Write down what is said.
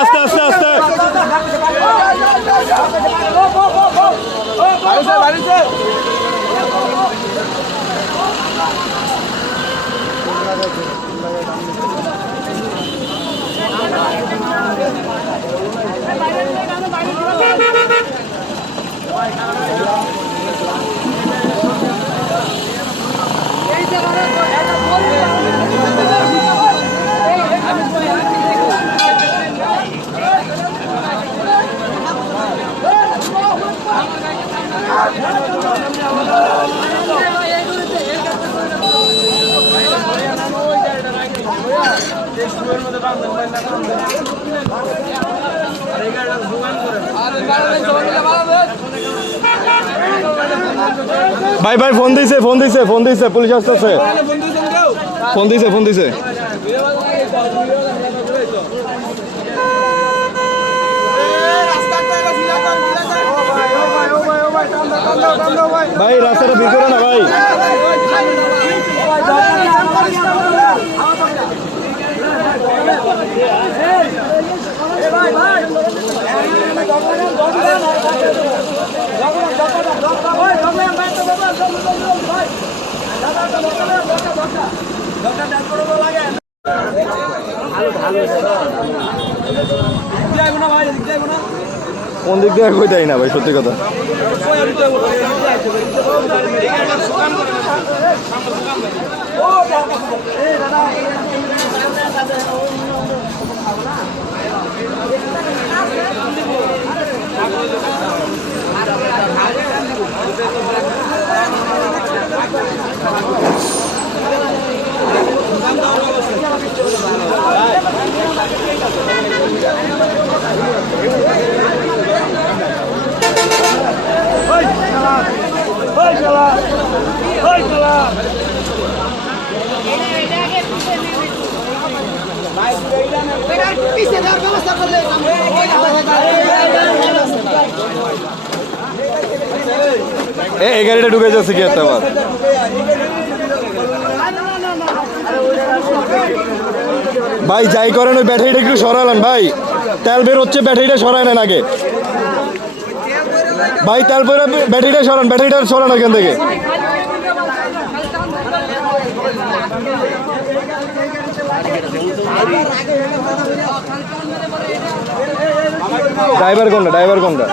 আস্তে আস্তে আস্তে ভাই ভাই ফোন দিছে পুলিশ আসতেছে ফোন দিছে ভাই রাস্তাটা বের করো না ভাই কোন দিক দিয়ে কই দেয় না ভাই সত্যি কথা এই গাড়িটা ঢুকে যাচ্ছে কি একটা আবার ভাই যাই করেন ওই ব্যাটারিটা একটু সরালেন ভাই তেল বের হচ্ছে ব্যাটারিটা সরায় নেন আগে ভাই তেল বের ব্যাটারিটা সরান এখান থেকে ড্রাইভার কোনটা